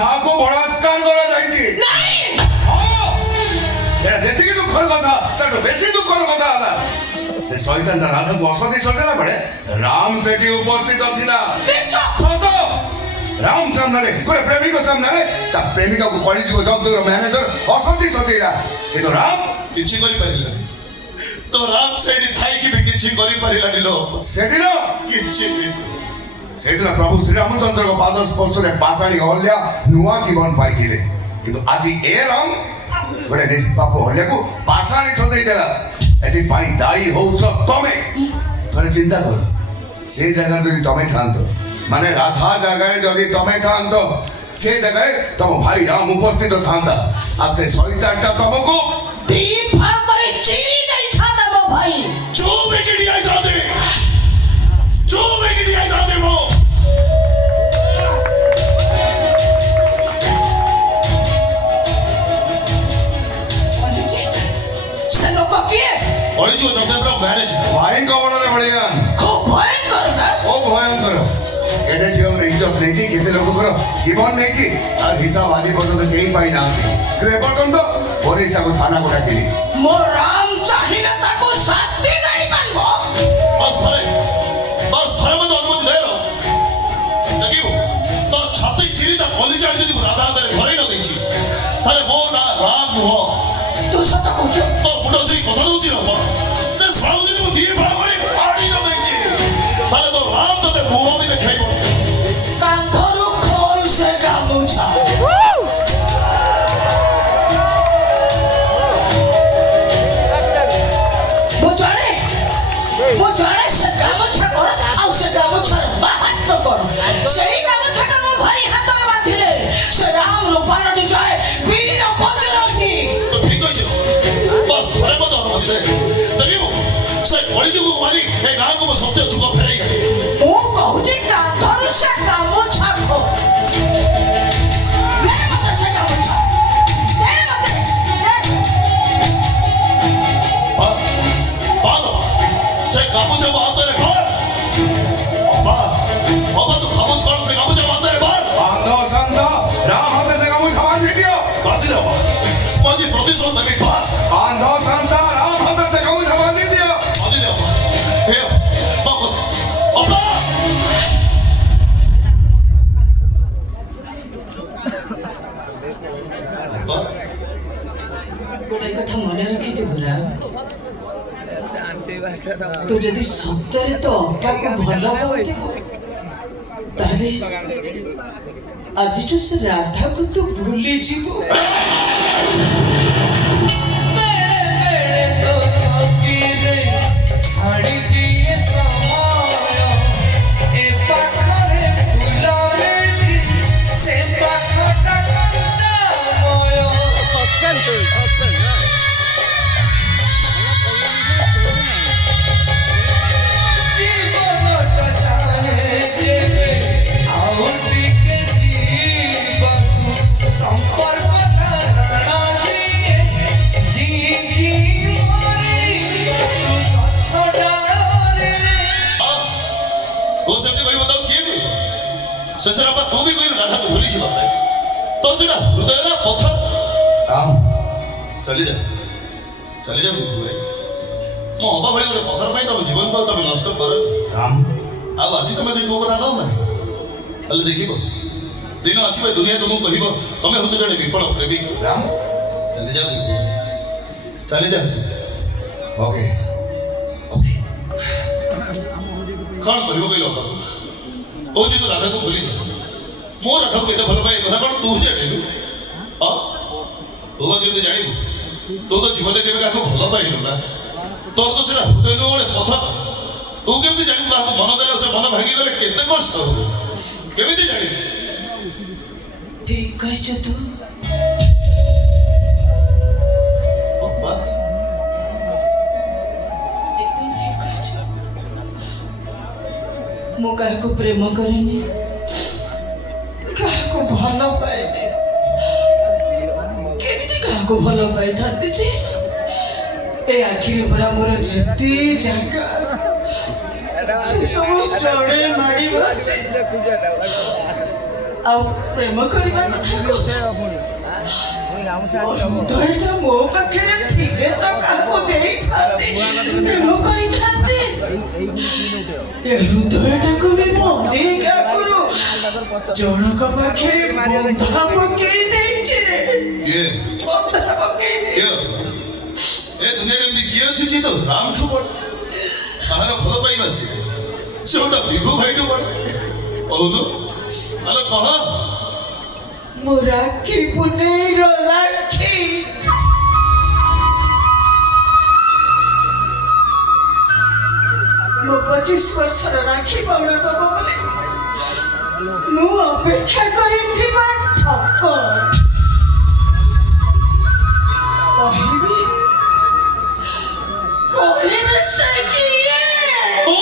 রাধা কো বলাৎকার করা যাইছে নাই সেটা যেতিকি দুঃখর কথা তার বেশি দুঃখর কথা আলা সে শয়তানটা রাধাকে অসতি সজালা পড়ে রাম সেটি উপস্থিত ছিল সত রাম সামনে করে প্রেমিক সামনে তা প্রেমিকাକୁ কলিযুগ জগতের ম্যানেজর অসতি সতেইলা কিন্তু রাম କିଛି କରିପାରିଲାନି ତ ରାମ ସେଇଠି ଥାଇକି ବି କିଛି କରିପାରିଲାନି ଲୋ ସେଦିନ କିଛି ବି ସେଦିନ ପ୍ରଭୁ ଶ୍ରୀରାମଚନ୍ଦ୍ରଙ୍କ ପାଦ ସ୍ପର୍ଶରେ ପାଷାଣୀ ଅହଲ୍ୟା ନୂଆ ଜୀବନ ପାଇଥିଲେ କିନ୍ତୁ ଆଜି ଏ ରାମ ଗୋଟେ ନିଷ୍ପାପ ଅହଲ୍ୟାକୁ ପାଷାଣୀ ସଜେଇ ଦେଲା ଏଥିପାଇଁ ଦାୟୀ ହଉଛ ତମେ ଥରେ ଚିନ୍ତା କର ସେ ଜାଗାରେ ଯଦି ତମେ ଥାନ୍ତ ମାନେ ରାଧା ଜାଗାରେ ଯଦି ତମେ ଥାନ୍ତ ସେ ଜାଗାରେ ତମ ଭାଇ ରାମ ଉପସ୍ଥିତ ଥାନ୍ତା ଆଉ ସେ ଶୈତାନଟା ତମକୁ ଦି ଫାଳ କରି ଚିରି ଦେଇଥାନ୍ତା ମୋ ଭାଇ जो बेगड़ी आई दादे जो बेगड़ी आई दादे वो ସେ ଲୋକ କିଏ और जो दफ्तर मैनेज ଭାଇଙ୍କ ମନରେ ବଳିଆ খুব ভয়ঙ্কর না ଓ ଭୟଙ୍କର କେତେ ଝିଅଙ୍କର ଇଜ୍ଜତ ନେଇଛି କେତେ ଲୋକଙ୍କର ଜୀବନ ନେଇଛି ତାର ହିସାବ ଆଜି ପର୍ଯ୍ୟନ୍ତ କେହି ପାଇନାହାନ୍ତି କିନ୍ତୁ ଏପର୍ଯ୍ୟନ୍ତ ପୋଲିସ ତାକୁ ଥାନାକୁ ଡାକିନି ମୋ ରାମ ଚାହିଁଲେ ତାକୁ ଶାସ୍ତି ଦେଇପାରିବ बस थारे में तो अनुमति दे रहा देखियो तो छाती चिरी ता कॉलेज जाने जदी राधा दरे घरे न देखछि थारे मो ना राम हो ତୁ ସତ କହୁଛୁ तो मुंडा से कथा दउछि ना से साउ जदी मो दिए भाग करे पाड़ी न देखछि थारे तो राम तते मुंह में देखाइबो କାନ୍ଧରୁ ଖୋଲ ସେ ଗାମୁଛା ମୁଁ ଜାଣେ ସେ ଗାମୁଛା କଣ ଆଉ ସେ ଗାମୁଛାର ମାହାତ୍ମ୍ୟ କଣ ସେଇ ଗାମୁଛାଟା ମୋ ଭାଇ ହାତରେ ବାନ୍ଧିଲେ ସେ ରାମ ରୂପାଳଟି ଯାଏ ବୀର ବଜରଙ୍ଗୀ तो ठीक अछि बस थारे में तो अनुमति दे देखियो से कॉलेज को मारी ए गांव को सत्य छुपा फेराई गले ମୁଁ କହୁଛି କାନ୍ଧରୁ ସେ ଗାମୁଛା ଖୋଲ ଦେ ମତେ ସେ ଗାମୁଛା ଦେ ମତେ बालो से काबूचे बात रे बाल बाबा तो खामोश करो से काबूचे बात रे बाल ବାନ୍ଧ ଶାନ୍ତ ରାମ ହାତେ ସେ କାମକୁ ସମାଜ ଦିଅ बात दे माजी प्रतिशोध देबी बाल ବାନ୍ଧ ଶାନ୍ତ ରାମ ହାତେ ସେ କାମକୁ ସମାଜ ଦିଅ बात दे हे बाबा अपना ଗୋଟେ କଥା ମନେ ରଖିଥିବୁ ରାମ ତୁ ଯଦି ସତରେ ତ ଅପାକୁ ଭଲ ପାଉଥିବୁ ତାହେଲେ ଆଜିଠୁ ସେ ରାଧାକୁ ତୁ ଭୁଲିଯିବୁ वो सबने कोई बताओ किए भी ससुरा पर तू भी कोई राधा को भूली छी बात तो सेटा हृदय ना पत्थर ରାମ चली जा बुए मो अबा भली गोटे पत्थर पई तम जीवन को तम नष्ट कर ରାମ आ आज तुम जो मो कथा न माने हले देखिबो दिन आछिबे दुनिया तुमको कहिबो तमे होत जने विफल प्रेमिक ରାମ चली जा ଓକେ ଓକେ कौन कहबो कइलो ओ जी तो राधा को भूली जा मो राधा को एते भल पाए कथा कौन तू जानिलु हां तू केमते जानिबु तू तो जीवन केबे काको भल पाइलु ना तो सेटा हृदय गोटे पथ तू केमते जानिबु काको मन देले से मन भागी गले केते कष्ट हो केमिति जानिबु ଠିକ କହିଛୁ ତୁ बाबा एकदम ଠିକ କହିଛୁ ମୁଁ କାହାକୁ ପ୍ରେମ କରିନି କାହାକୁ ଭଲ ପାଏନି କେମିତି କାହାକୁ ଭଲ ପାଇଥାନ୍ତି ଯେ ଏ ଆଖିରେ ପରା ମୋର ଯେତେ ଜାଗା ସେ ସବୁ ଜଣେ ମାଡ଼ି ବସେ ଆଉ ପ୍ରେମ କରିବା କଥା କହୁଛ ହୃଦୟଟା ମୋ ପାଖରେ ଥିଲେ ତ କାହାକୁ ଦେଇଥାନ୍ତି ପ୍ରେମ କରିଥାନ୍ତି ଏ ହୃଦୟଟାକୁ ବି ମୁଁ ଅନେକ ଆଗରୁ ଜଣକ ପାଖରେ ବନ୍ଧା ପକେଇ ଦେଇଛି ରେ ବନ୍ଧା ପକେଇ ଦେଇଛି ଏ ଦୁନିଆରେ ଏମିତି କିଏ ଅଛି ଯେ ତ ରାମଠୁ ବଡ଼ କାହାର ଭଲ ପାଇବା ସେ ଗୋଟେ ବିଭୁ ଭାଇଠୁ ବଡ଼ କହୁନୁ ଆଲୋ କହ ମୁଁ ରାକ୍ଷୀ ପୁନେଇର ରାକ୍ଷୀ ମୋ 25 ବର୍ଷର ରାକ୍ଷୀ ବାଉଳ ଦବ ବୋଲି ମୁଁ ଅପେକ୍ଷା କରିଥିବା ଠକ କହିବି ସେ କିଏ ଓ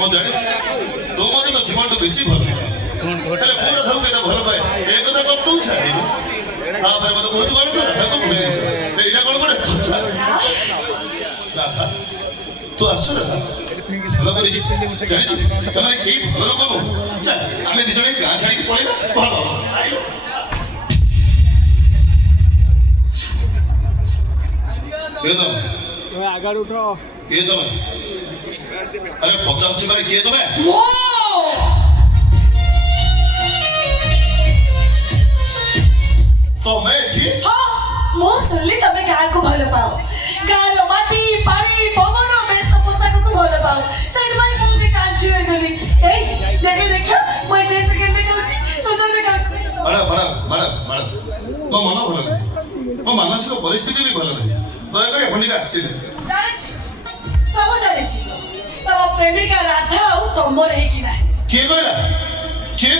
ମୁଁ ଜାଣିଛି ତୁ ମୋତେ ତ ଜୀବନଠୁ ବେଶୀ ଭଲ ହେଲେ ମୁଁ ରାଧାକୁ କେତେ ଭଲ ପାଏ ଏ କଥା କଣ ତୁ ଛାଡ଼ିବୁ ତାପରେ ମୋତେ କହୁଛୁ କଣ ତୁ ରାଧାକୁ ଭୁଲି ଯାଇଛୁ ଏଇଟା କଣ ଗୋଟେ କଥା ରାଧା ତୁ ଆସୁ ରାଧା ଭଲ କରିଛୁ ଜାଣିଛୁ ସେମାନେ କେହି ଭଲ ଲୋକ ନୁହଁ ଚାଲ ଆମେ ଦି ଜଣ ଗାଁ ଛାଡ଼ିକି ପଳେଇବା ଭଲ आगे उठो किए तमें अरे पचास बारे किए तमें तो मैं ठीक हाँ ମୁଁ ଶୁଣିଲି ତମେ ଗାଁକୁ ଭଲ ପାଅ ଗାଁର ମାଟି ପାଣି ପବନ ବେଶ ପୋଷାକକୁ ଭଲ ପାଅ ସେଇଥିପାଇଁ ମୁଁ ବି କାଞ୍ଚି ହୋଇଗଲି ଏଇ ଦେଖ ମୁଁ ଏ ଡ୍ରେସ୍ କେମିତି ଦେଖାଉଛି ସୁନ୍ଦର ଦେଖାଉଛି मैडम ମୋ ମନ ଭଲ ନାହିଁ ମୋ ମାନସିକ ପରିସ୍ଥିତି ବି ଭଲ ନାହିଁ ଦୟାକରି ଆପଣଙ୍କ ଆସିଲେ ଜାଣିଛି ସବୁ ଜାଣିଛି ତମ ପ୍ରେମିକା ରାଧା ଆଉ ତମର ହେଇକି ନାହିଁ କିଏ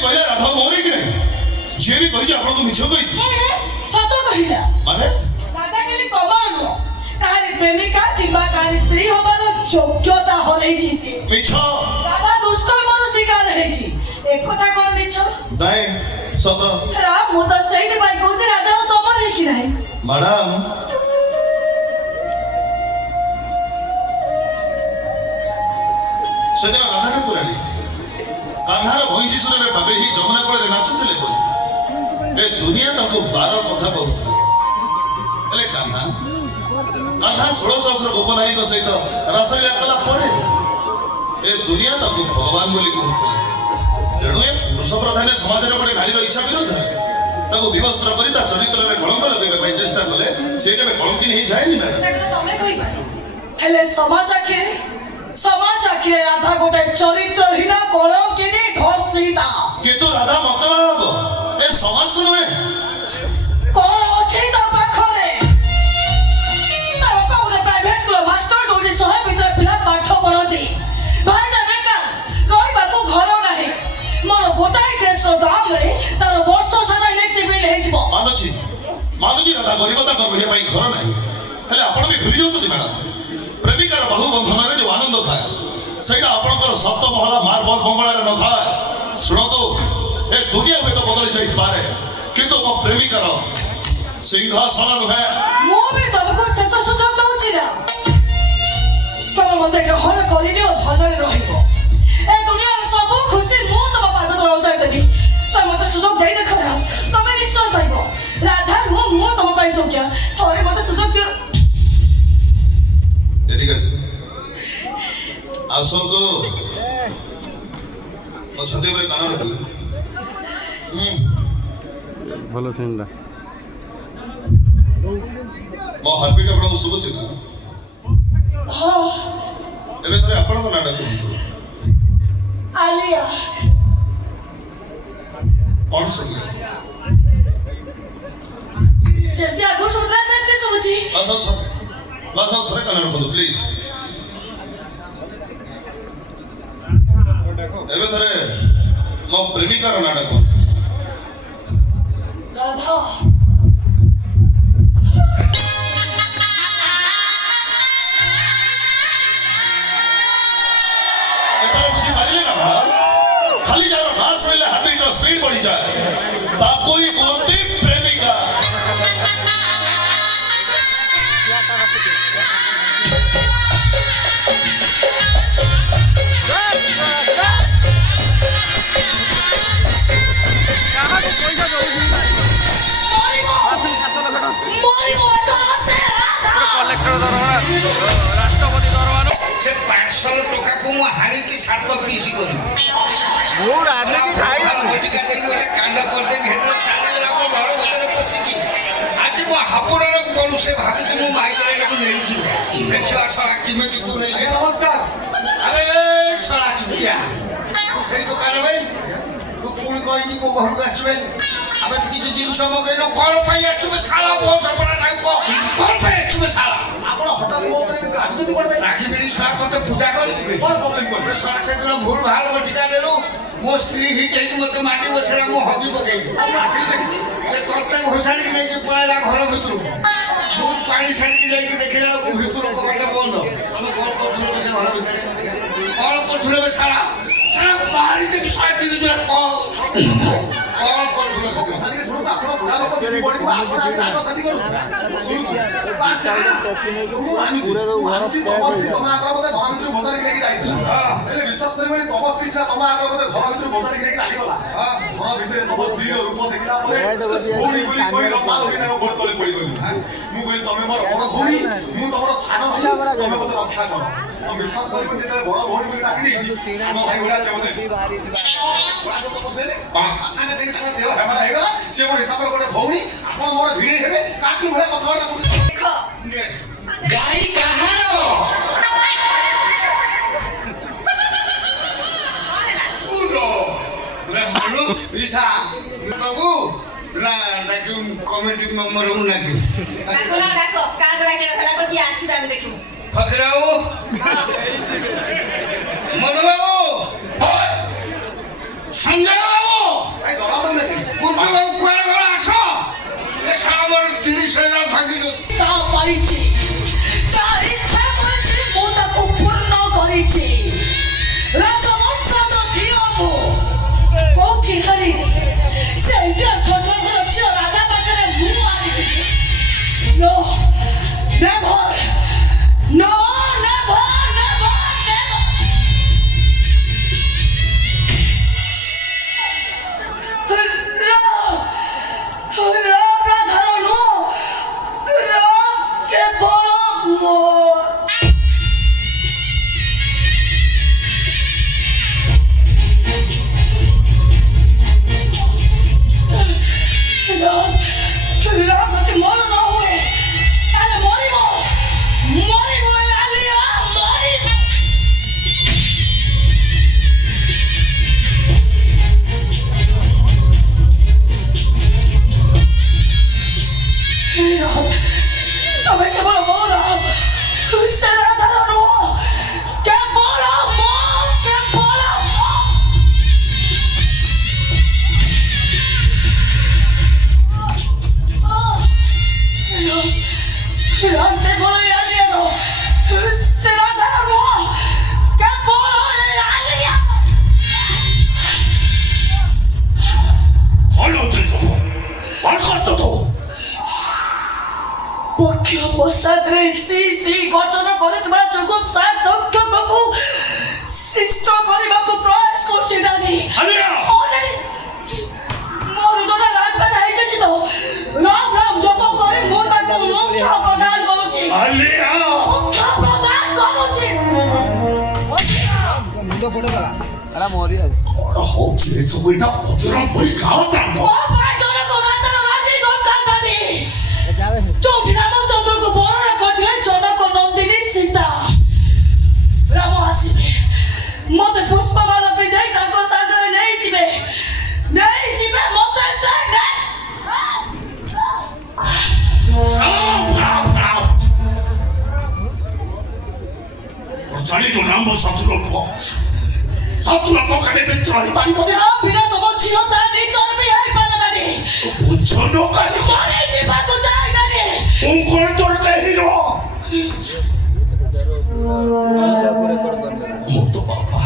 କହିଲା ରାଧା ମୋର କି ନାହିଁ ଯିଏ ବି କହିଛି ଆପଣଙ୍କୁ ମିଛ କହିଛି ସତ କହିଲା ମାନେ ରାଧା ଖାଲି କମଳ ନୁହଁ କାହାରି ପ୍ରେମିକା କିମ୍ବା କାହାରି ସ୍ତ୍ରୀ ହବାର ଯୋଗ୍ୟତା ହରେଇଛି ସେ ମିଛ ରାଧା ଦୁଷ୍କର୍ମର ଶିକାର ହେଇଛି ଏକଥା କଣ ମିଛ ନାଇଁ ସତ ମୁଁ ତ ସେଇଥିପାଇଁ କହୁଛି ରାଧା ଆଉ ତମର ହେଇକି ନାହିଁ ମ୍ୟାଡାମ ସେଦିନ ରାଧା ଠାକୁରାଣୀ କାହ୍ନାର ଭଇଁଷି ସୁରରେ ବାବେଇ ହେଇ ଯମୁନା କୂଳରେ ନାଚୁଥିଲେ ବୋଲି ଏ ଦୁନିଆ ତାଙ୍କୁ 12 କଥା କହୁଥିଲେ ହେଲେ କାହ୍ନା 16 ସହସ୍ର ଗୋପନାରୀଙ୍କ ସହିତ ରାସଲୀଳା କଲା ପରେ ଏ ଦୁନିଆ ତାଙ୍କୁ ଭଗବାନ ବୋଲି କହୁଥିଲେ ତେଣୁ ଏ ପୁରୁଷ ପ୍ରଧାନ ସମାଜର ଗୋଟେ ନାରୀର ଇଚ୍ଛା ବିରୁଦ୍ଧରେ ତାକୁ ବିବସ୍ତ୍ର କରି ତା ଚରିତ୍ରରେ କଳଙ୍କ ଲଗାଇବା ପାଇଁ ଚେଷ୍ଟା କଲେ ସେ କେବେ କଳଙ୍କିନୀ ହେଇଯାଏନି ମ୍ୟାଡାମ ସେଟା ତମେ କହିପାର ହେଲେ ସମାଜ ଆଖିରେ ରାଧା ଗୋଟେ ଚରିତ୍ରହୀନ କଳଙ୍କିନୀ ଧର୍ଷିତା କିନ୍ତୁ ରାଧା ମତବାଦ ହବ ଏ ସମାଜକୁ ନୁହେଁ କଣ ଅଛି ତା ପାଖରେ ତା ବାପା ଗୋଟେ ପ୍ରାଇଭେଟ ସ୍କୁଲ ମାଷ୍ଟର ଯୋଉଠି 100 ଭିତରେ ପିଲା ପାଠ ପଢନ୍ତି ଭାଇଟା ବେକାର ରହିବାକୁ ଘର ନାହିଁ ମୋର ଗୋଟାଏ ଡ୍ରେସର ଦାମରେ ତାର ବର୍ଷ ସାରା ଇଲେକ୍ଟ୍ରିକ ବିଲ୍ ହେଇଯିବ ମାନୁଛି ରାଧା ଗରିବ ତାଙ୍କ ରହିବା ପାଇଁ ଘର ନାହିଁ ହେଲେ ଆପଣ ବି ଭୁଲି ଯାଉଛନ୍ତି ମ୍ୟାଡାମ ପ୍ରେମିକାର ବାହୁ ବନ୍ଧନରେ ଯୋଉ ଆନନ୍ଦ ଥାଏ ସେଇଟା ଆପଣଙ୍କର ସପ୍ତ ମହଲା ମାର୍ବଲ ବଙ୍ଗଳାରେ ନଥାଏ ଶୁଣନ୍ତୁ ଏ ଦୁନିଆ ହୁଏତ ବଦଳି ଯାଇପାରେ କିନ୍ତୁ ମୋ ପ୍ରେମିକାର ସିଂହାସନ ନୁହେଁ ମୁଁ ବି ତମକୁ ଶେଷ ସୁଯୋଗ ଦଉଛି ନା ତମେ ମତେ ଗ୍ରହଣ କରିନି ଓ ଭଲରେ ରହିବ ଏ ଦୁନିଆର ସବୁ ଖୁସି ମୁଁ ତମ ପାଦ ତଳେ ଉଜାଡି ଦେବି ତମେ ମତେ ସୁଯୋଗ ଦେଇ ଦେଖ ନା ତମେ ନିଶ୍ଚୟ ପାଇବ ରାଧା ନୁହଁ ମୁଁ ତମ ପାଇଁ ଯୋଗ୍ୟ ଥରେ ମତେ ସୁଯୋଗ ଦିଅ ଏଠିକି ଆସିବେ ଆସନ୍ତୁ ମୋ ଛାତି ଉପରେ କାନ ରଖିଲେ भलो सिंडा ମୋ ହାର୍ଟବିଟ୍ ଆପଣଙ୍କୁ ଶୁଭୁଛି ନା ହଁ ଏବେ ଥରେ ଆପଣଙ୍କ ନାଁଟା କୁହନ୍ତୁ ଆଲିଆ କଣ ଶୁଣିଲେ ଯେମିତି ଆଗରୁ ଶୁଭୁଥିଲା ସେମିତି ଶୁଭୁଛି କହୁଛି ବାସ ଥରେ କାନ ରଖନ୍ତୁ ପ୍ଲିଜ। ଏବେ ଥରେ ମୋ ପ୍ରେମିକାର ନାଁଟା କୁହନ୍ତୁ। ରାଧା ଏଠାରେ ବୁଝି ପାରିଲେ ନା ମା? ଖାଲି ଯାହାର ନାଁ ଶୁଣିଲେ ହାର୍ଟବିଟ୍ର ସ୍ପିଡ୍ ବଢିଯାଏ, ତାକୁ ହିଁ କୁହନ୍ତି ପ୍ରେମିକା। ରାଷ୍ଟ୍ରପତି ଦରବାର ସେ 500 ଟଙ୍କାକୁ ମୁଁ ହାଣିକି 7 ପିସ୍ କରିବି। ମୁଁ ରାଜନୀତି ଖାଇ ବଟିକା ଦେଇକି ଗୋଟେ କାଣ୍ଡ କରିଦେବି, ହେଲେ ଚାଲିଗଲା ମୋ ଘର ଭିତରେ ପଶିକି। ଆଜି ମୋ ହାବୁଡ଼ର ପଡ଼ୁ ସେ ଭାବୁଛି ମୁଁ ମାଇକରେ ନେଇଛି। ଦେଖିବା ଶଳା କେମିତି ତୁ ନେଇକି ନମସ୍କାର। ଆରେ ଶଳା ଚୁଟିଆ ସେଇ ଦୋକାନ ଭାଇ ତୁ ପୁଣି କହିକି ମୋ ଘରକୁ ଆସିଛୁ ଭାଇ। ଆମେ କିଛି ଜିନିଷ ମଗେଇଲୁ, କ'ଣ ପାଇଁ ଆସିଛୁ ଶାଳା? ମୋ ଝଗଡ଼ା ନାହିଁ କ'ଣ ପାଇଁ ଆସିଛୁ ଶାଳା? ଆପଣ ହଠାତ୍ ମୋ ଉପରେ ରାଜନୀତି କରିବେ? ରାଗିବିନି ଶଳା, ତତେ ପୂଜା କରିବି। କ'ଣ ପ୍ରୋବ୍ଲେମ୍ କରିବେ? ଶଳା ସେଦିନ ଭୁଲ ଭାଲ ବଟିକା ଦେଲୁ, ମୋ ସ୍ତ୍ରୀ ହେଇକି ମୋତେ ମାଟି ବସେରା ମୁଁ ହଜି ପକେଇଲି। ସେ ତତେ ଘୋଷାଣିକି ନେଇକି ପଳେଇଲା ଘର ଭିତରକୁ। ମୁଁ ପାଣି ଛାଣିକି ଯାଇକି ଦେଖିଲା ବେଳକୁ ଭିତରୁ କବାଟ ବନ୍ଦ। ତମେ କ'ଣ କରୁଥିଲ ସେ ଘର ଭିତରେ? କ'ଣ କରୁଥିଲ ବେ ଶାଳା? ଶାଳା ମାରିଦେବି ଶହେ 30 ଜଣ। କ'ଣ କରୁଥିଲ ସେଦିନ? ଟିକେ ଶୁଣନ୍ତୁ, ଆପଣ ବୁଢ଼ା ଲୋକ ବିପି ପଡ଼ିଯିବ, ଆପଣ ଆଗେ ରାଜସାଥୀ କରନ୍ତୁ। ଶୁଣନ୍ତୁ, ବାସ୍ ଜାଣିଲ? ମୁଁ ମାନୁଛି, ତମ ସ୍ତ୍ରୀ ତମ ଆଗରେ ବୋଧେ ଘର ଭିତରୁ ଘୋଷାଣିକି ନେଇକି ଯାଇଥିଲା। ହେଲେ ବିଶ୍ୱାସ କରିବନି, ତମ ସ୍ତ୍ରୀ ସିନା ତମ ଆଗରେ ବୋଧେ ଘର ଭିତରୁ ଘୋଷାଣିକି ନେଇକି ଚାଲିଗଲା। ଘର ଭିତରେ ତମ ସ୍ତ୍ରୀର ରୂପ ଦେଖିଲା ପରେ ଭଉଣୀ ବୋଲି କହି ରମ୍ପା ରଖି ତାଙ୍କ ଗୋଡ଼ ତଳେ ପଡ଼ିଗଲି। ମୁଁ କହିଲି ତମେ ମୋର ବଡ଼ ଭଉଣୀ, ମୁଁ ତମର ସାନ ଭାଇ, ତମେ ମୋତେ ରକ୍ଷା କର। ତ ବିଶ୍ୱାସ କରିବନି, ଯେତେବେଳେ ବଡ଼ ଭଉଣୀ ବୋଲି ଡାକି ଦେଇଛି, ସାନ ଭାଇ ଭଳିଆ ସେ ମୋତେ ସାଙ୍ଗେ ସାଙ୍ଗେ ଦେହ ହେବରା ହେଇଗଲା। ସେ ମୋର ହିସାବରେ ଗୋଟେ ଭଉଣୀ, ଆପଣ ମୋର ଭିଡ଼େଇ ହେବେ, କାକି ଭଳିଆ କଥାବାର୍ତ୍ତା କରୁଛନ୍ତି। ଗାଈ କାହାର? ବାବୁ ନା ଡାକି କମିଟି ମେମ୍ବରକୁ ଡାକି ଫକୀର ବାବୁ, ମଧୁ ବାବୁ, ସଞ୍ଜୟ ବାବୁ, ଭାଇ ଦବା ପାଉନାହାନ୍ତି। ଗୁଡ୍ଡୁ ବାବୁ କୁଆଡ଼େ ଗଲା? ଆସ ଏ ସାରା ମୋର 30,000 ଫାଙ୍କି ତା ପାଇଛି, ଯାହା ଇଚ୍ଛା କରିଛି ମୁଁ ତାକୁ ପୂର୍ଣ୍ଣ କରିଛି। ରାଜବଂଶର ଝିଅ ମୁଁ କୋଉଠି ହାରିନି। ସେଇଟା ଜନ୍ମଘର ଝିଅ ରାଧା ପାଖରେ ମୁଁ ଆଣିଛି। No, never, no, never, never, never. ରାଧାର ନୁହଁ, କେବଳ ମୋ ରାଗତି ମୋର ନ ହୁଏ, ତାହେଲେ ମରିବ, ମରିବ ଆଲିଆ, ମରିବ। ତମେ କେବଳ ମୋର, ସେ ରାଧାର ନୁହଁ, କେବଳ ମୋ, କେବଳ ମୋ। ରାନ୍ଧେ ଭଳି ଆଲିଆର, ସେ ରାଧାର ନୁହଁ, କେବଳ ଏ ଆଲିଆ। ପକ୍ଷ ପଶ୍ଚାତରେ ଗଠନ କରୁଥିବା ଯୋଗୁଁ ସାର୍ଥକ୍ୟକୁ ଶିଷ୍ଟ କରିବାକୁ ପ୍ରୟାସ କରୁଛି ନାନୀ। ମୋର ଯୋଉଟା ରାଜପାନ ହେଇଯାଇଛି ତ, ରାମ ରାମ ଜପ କରି ମୁଁ ତାକୁ ମୋକ୍ଷ ପ୍ରଦାନ କରୁଛି, ମୋକ୍ଷ ପ୍ରଦାନ କରୁଛି। ମୁଣ୍ଡ ପଡିଗଲା ଆରେ ମରି ଆଉ କ'ଣ ହଉଛି ଏସବୁ? ଏଇଟା ଅଧୁରା ପରି କାଳ କାଣ୍ଡ। ମୋ ପାଇଁ ଜଣକ ରାଜାର ରାଜି ଦରକାର ନାନୀ। ଯୋଉଠି ରାମଚନ୍ଦ୍ରକୁ ବରଣ କରିବେ ଜନକ ନନ୍ଦିନୀ ସୀତା। ରାମ ଆସିବେ, ମତେ ପୁଷ୍ପମାଳ ପିନ୍ଧାଇ ତାଙ୍କ ସାଙ୍ଗରେ ନେଇଯିବେ, ମତେ ସେ ଜାଣିଛୁ ନା ମୋ ଶତ୍ରୁ ପୁଅ ଶତ୍ରୁ ପକାରେ ମିତ୍ର ହେଇପାରିବନି ରାମ ବିନା ତମ ଝିଅ ତା ନିଜର ବି ହେଇପାରିଲାନି। ବୁଝୁନୁ କାଲି ମରି ଯିବାକୁ ଚାହିଁଲାନି। ମୁଁ କଣ ତୋର ହିରୋ ମୁଁ ତ ବାପା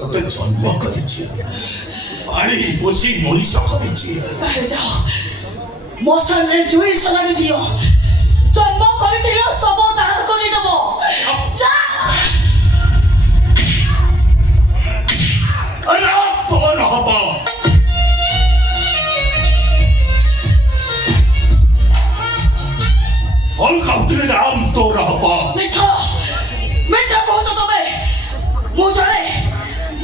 ତୋତେ ଜନ୍ମ କରିଛି ପାଣି ପୋଷି ମଣିଷ କରିଛି ତାହେଲେ ଯାଅ ମଶାନରେ ଜୁଇ ସଲାଣି ଦିଅ। ଜନ୍ମ କରିଦିଅ ସବୁ ଦାନ କରିଦେବ। ଯା ଆରେ ତୋର ହବ ଅଲଗା ଉଠିଲେ ରାମ ତୋର ହବ ମିଛ ମିଛ କହୁଛ ତମେ। ମୁଁ ଜଣେ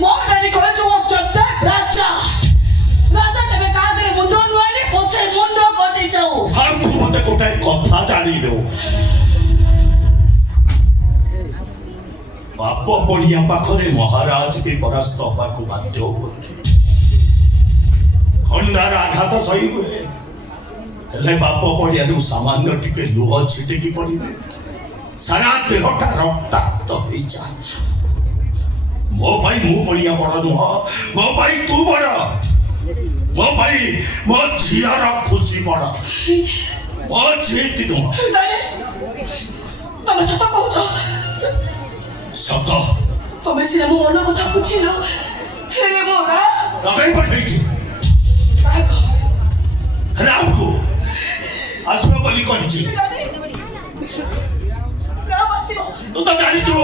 ମୋର ଡାଡି କହେ ତୁ ଅଯୋଧ୍ୟା ରାଜା। ରାଜା କେବେ କାହା ଦେହରେ ମୁଣ୍ଡ ନୁଆଁନି ପଛେ ମୁଣ୍ଡ କଟି ଯାଉ। ଆଉ ତୁ ମତେ ଗୋଟାଏ କଥା ଜାଣିଲୁ ବାପ ପଡ଼ିଆ ପାଖରେ ମହାରାଜ ବି ପରାସ୍ତ ହବାକୁ ବାଧ୍ୟ ହୁଅନ୍ତି ଖଣ୍ଡାର ଆଘାତ ସହି ହୁଏ ହେଲେ ବାପ ପଡ଼ିଆରୁ ସାମାନ୍ୟ ଟିକେ ଲୁହ ଛିଟିକି ପଡ଼ିଲେ ସାରା ଦେହଟା ରକ୍ତାକ୍ତ ହେଇଯାଏ ମୋ ପାଇଁ ମୁଁ ପଡ଼ିଆ ବଡ଼ ନୁହଁ ମୋ ପାଇଁ ତୁ ବଡ଼ ମୋ ପାଇଁ ମୋ ଝିଅର ଖୁସି ବଡ଼ ମୋ ଝିଅ ନୁହଁ ଡାଡି ତମେ ସତ କହୁଛ। ସତ ତମେ ସିନା ମୋ ମନ କଥା ବୁଝିଲ ହେଲେ ମୋ ଲଗାଇ ପଠେଇଛି ରାଗ ରାମକୁ ଆସିବ ବୋଲି କହିଛି ରାମ ଆସିବ। ତୁ ତ ଜାଣିଛୁ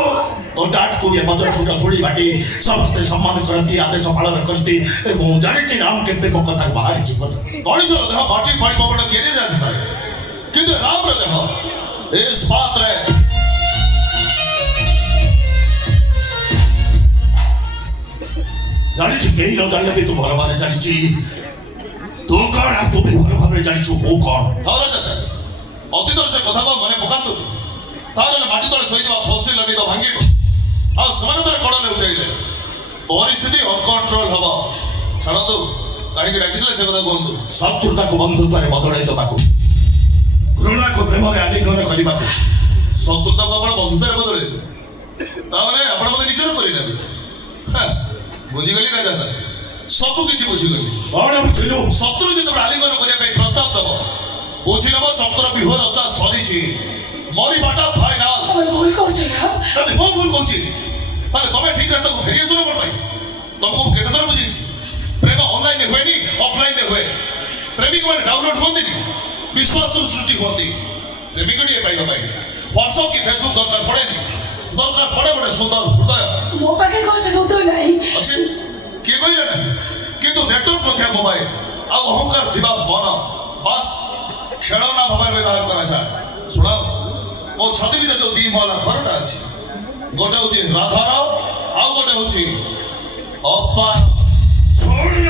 ତୋ ଡାଟକୁ ଏ ବଜରପୁର ଧୂଳି ବାଟି ସମସ୍ତେ ସମ୍ମାନ କରନ୍ତି ଆଦେଶ ପାଳନ କରନ୍ତି ମୁଁ ଜାଣିଛି ରାମ କେବେ ମୋ କଥାକୁ ବାହାରି ଯିବ ମଣିଷର ଦେହ ମାଟି ପାଣି ପବନ କେନେ ଯାଆନ୍ତି ସାର୍ କିନ୍ତୁ ରାମର ଦେହ ଏ ସ୍ପାତରେ ଜାଣିଛୁ କେହି ନ ଜାଣିଲେ ବି ତୁ ଭଲ ଭାବରେ ଜାଣିଛି ତୁ କଣ ଆଉ ତୁ ବି ଭଲ ଭାବରେ ଜାଣିଛୁ ମୁଁ କଣ ଥର ଚାଚା ଅତୀତର ସେ କଥାକୁ ମନେ ପକାନ୍ତୁ ତାହେଲେ ମାଟି ତଳେ ଶୋଇଥିବା ଫସି ଲଗେଇ ତ ଭାଙ୍ଗିବ ଆଉ ସେମାନେ ତାର କଡ଼ରେ ଉଠାଇଲେ ପରିସ୍ଥିତି ଅନକଣ୍ଟ୍ରୋଲ ହବ ଛାଡ଼ନ୍ତୁ କାହିଁକି ଡାକିଥିଲେ ସେ କଥା କୁହନ୍ତୁ ଶତ୍ରୁତାକୁ ବନ୍ଧୁତ୍ୱରେ ବଦଳାଇ ଦେବାକୁ ଘୃଣାକୁ ପ୍ରେମରେ ଆଲିଙ୍ଗନ କରିବାକୁ ଶତ୍ରୁତାକୁ ଆପଣ ବନ୍ଧୁତାରେ ବଦଳେଇବେ ତାମାନେ ଆପଣ ମୋତେ ନିଜର କରିନେବେ ବୁଝିଗଲି ରାଜା ସାର୍ ସବୁ କିଛି ବୁଝିଗଲି କଣ ବୁଝିଲୁ ଶତ୍ରୁ ଯେତେବେଳେ ଆଲିଙ୍ଗନ କରିବା ପାଇଁ ପ୍ରସ୍ତାବ ଦେବ ବୁଝିନେବ ଚକ୍ର ବିହ ରଚା ସରିଛି ମରିବାଟା ଫାଇନାଲ। ତମେ ଭୁଲ କହୁଛ ନା। ଯଦି ମୁଁ ଭୁଲ କହୁଛି ତାହେଲେ ତମେ ଠିକ ରାସ୍ତାକୁ ଫେରି ଆସୁନ କ'ଣ ପାଇଁ ତମକୁ କେତେ ଥର ବୁଝେଇଛି ପ୍ରେମ ଅନଲାଇନରେ ହୁଏନି ଅଫଲାଇନରେ ହୁଏ ପ୍ରେମିକମାନେ ଡାଉନଲୋଡ ହୁଅନ୍ତିନି ବିଶ୍ୱାସରୁ ସୃଷ୍ଟି ହୁଅନ୍ତି ପ୍ରେମିକଟିଏ ପାଇବା ପାଇଁ ହ୍ୱାଟ୍ସଆପ୍ କି ଫେସବୁକ୍ ଦରକାର ପଡ଼େନି ଦରକାର ପଡ଼େ ଗୋଟେ ସୁନ୍ଦର ହୃଦୟ ମୋ ପାଖରେ କଣ ସେ ହୃଦୟ ନାହିଁ। ଅଛି କିଏ କହିଲେ ନାହିଁ କିନ୍ତୁ ନେଟୱାର୍କ ନଥିବା ମୋବାଇଲ ଆଉ ଅହଙ୍କାର ଥିବା ମନ ବାସ୍ ଖେଳନା ଭାବରେ ବ୍ୟବହାର କରାଯାଏ ଶୁଣ ମୋ ଛାତି ଭିତରେ ଯୋଉ ଦି ମହଲା ଘରଟା ଅଛି ଗୋଟେ ହଉଛି ରାଧାର ଆଉ ଗୋଟେ ହଉଛି ଅପାର ଶୁଣିଲ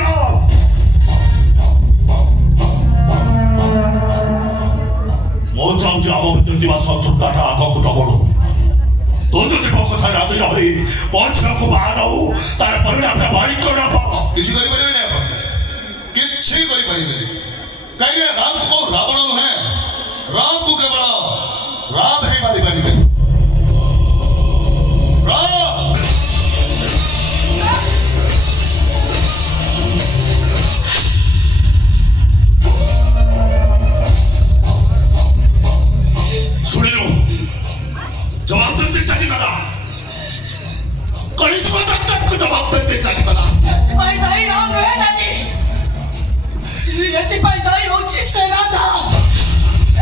ମୁଁ ଚାହୁଁଛି ଆମ ଭିତରେ ଥିବା ଶତ୍ରୁତାଟା ଆଗକୁ ନ ବଢୁ ତୁ ଯଦି ମୋ କଥା ରାଜି ନ ହୋଇ ମୋ ଝିଅକୁ ବାହା ନଉ ତାର ପରିଣାମଟା ଭୟଙ୍କର ହବ କିଛି କରିପାରିବେନି ଆପଣ କିଛି କରିପାରିବେନି କାହିଁକି ନା ରାମକୁ କୋଉ ରାବଣ ନୁହେଁ ରାମକୁ କେବଳ ରାମ ହିଁ ମାରିପାରିବେ ରାମ ଶୁଣିଲୁ ଜବାବ ଦେଇ ଚାଲିଗଲା କଳିଯୁଗ ତାକୁ ଜବାବ ଦେଇ ଚାଲିଗଲା ଏଥିପାଇଁ ଦାୟୀ ରାମ ନୁହେଁ ଡାଡି। ଏଥିପାଇଁ ଦାୟୀ ହେଉଛି ସେ ରାଧା।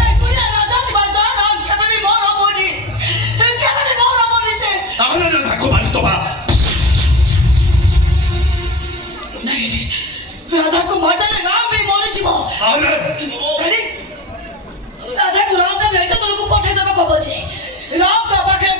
ଏ ଦୁନିଆ ରାଧା ଥିବା ଯା ରାମ କେବେ ବି ମୋର ହବନି କେବେ ବି ମୋର ହବନି ସେ। ତାହେଲେ ତାକୁ ମାରିଦବା ନାଇଁ ରାଧାକୁ ମାରିଦେଲେ ରାମ ବି ମରିଯିବ। ତାହେଲେ ଡାଡି ରାଧାକୁ ରାମ ତା ଭେଟ ତଳକୁ ପଠେଇଦେବାକୁ ହବ ଯେ ରାମ ତା ପାଖରେ